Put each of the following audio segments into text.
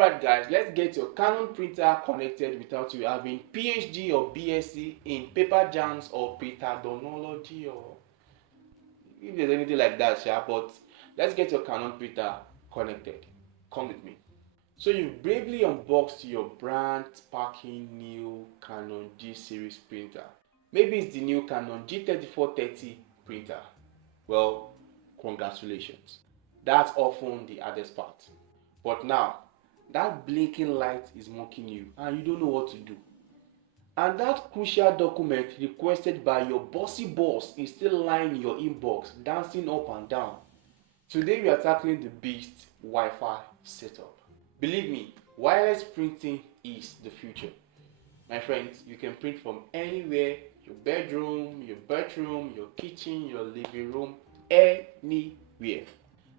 Alright guys, let's get your Canon printer connected without you having PhD or BSc in paper jams or printerdonology, or if there's anything like that, but let's get your Canon printer connected. Come with me. So you bravely unboxed your brand sparking new Canon G Series printer. Maybe it's the new Canon G3430 printer. Well, congratulations. That's often the hardest part. But now, that blinking light is mocking you and you don't know what to do. And that crucial document requested by your bossy boss is still lying in your inbox, dancing up and down. Today we are tackling the beast Wi-Fi setup. Believe me, wireless printing is the future. My friends, you can print from anywhere, your bedroom, your bathroom, your kitchen, your living room, anywhere.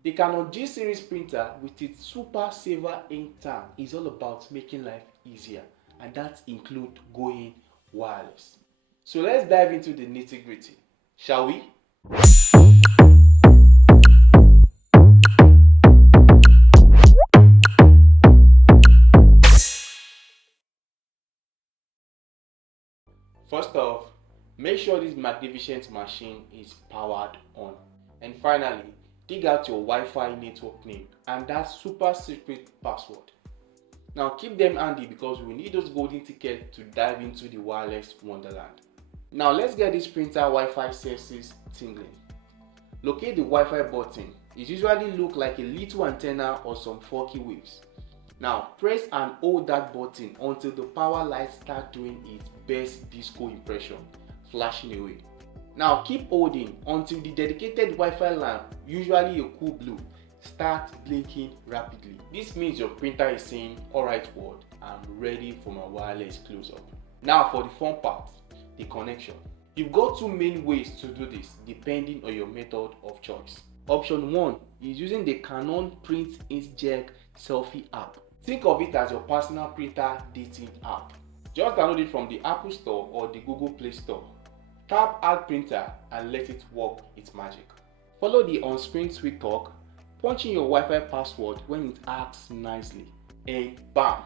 The Canon G Series printer with its Super Saver ink tank is all about making life easier, and that includes going wireless. So let's dive into the nitty-gritty, shall we? First off, make sure this magnificent machine is powered on. And finally, dig out your Wi-Fi network name and that super secret password. Now keep them handy because we need those golden tickets to dive into the wireless wonderland. Now let's get this printer Wi-Fi senses tingling. Locate the Wi-Fi button. It usually looks like a little antenna or some funky waves. Now press and hold that button until the power light starts doing its best disco impression, flashing away. Now keep holding until the dedicated Wi-Fi lamp, usually a cool blue, starts blinking rapidly. This means your printer is saying, alright world, I'm ready for my wireless close-up. Now for the fun part, the connection. You've got two main ways to do this depending on your method of choice. Option 1 is using the Canon Print Inkjet Selfie app. Think of it as your personal printer dating app. Just download it from the Apple Store or the Google Play Store. Tap Add Printer and let it work its magic. Follow the on-screen sweet talk, punch in your Wi-Fi password when it asks nicely, and bam!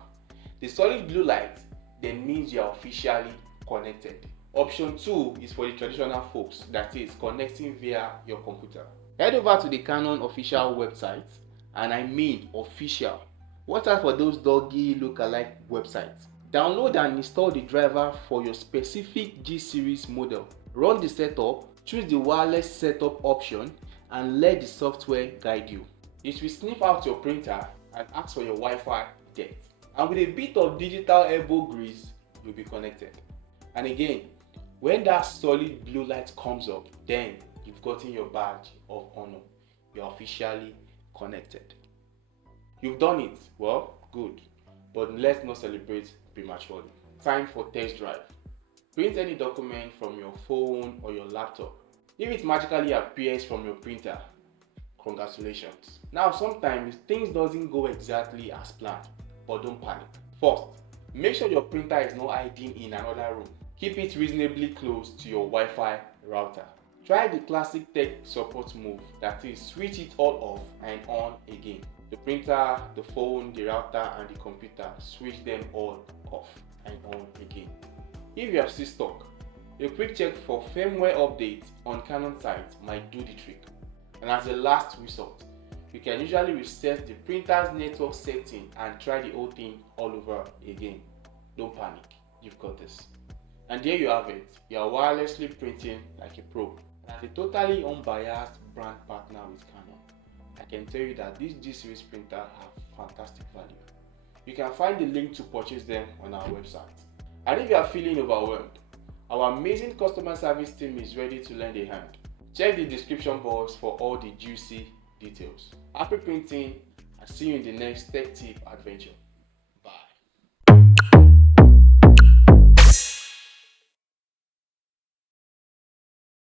The solid blue light then means you are officially connected. Option 2 is for the traditional folks, that is connecting via your computer. Head over to the Canon official website, and I mean official. Watch out for those doggy look-alike websites. Download and install the driver for your specific G Series model. Run the setup, choose the wireless setup option, and let the software guide you. It will sniff out your printer and ask for your Wi-Fi depth. And with a bit of digital elbow grease, you'll be connected. And again, when that solid blue light comes up, then you've gotten your badge of honor. You're officially connected. You've done it. Well, good. But let's not celebrate prematurely. Time for test drive. Print any document from your phone or your laptop. If it magically appears from your printer, congratulations. Now sometimes things doesn't go exactly as planned, but don't panic. First, make sure your printer is not hiding in another room. Keep it reasonably close to your Wi-Fi router. Try the classic tech support move, that is switch it all off and on again. The printer, the phone, the router and the computer, switch them all off and on again. If you are still stuck, a quick check for firmware updates on Canon site might do the trick. And as a last resort, you can usually reset the printer's network setting and try the whole thing all over again. Don't panic, you've got this. And there you have it, you are wirelessly printing like a pro. And as a totally unbiased brand partner with Canon, I can tell you that these G Series printers have fantastic value. You can find the link to purchase them on our website. And if you are feeling overwhelmed, our amazing customer service team is ready to lend a hand. Check the description box for all the juicy details. Happy printing, and see you in the next tech tip adventure.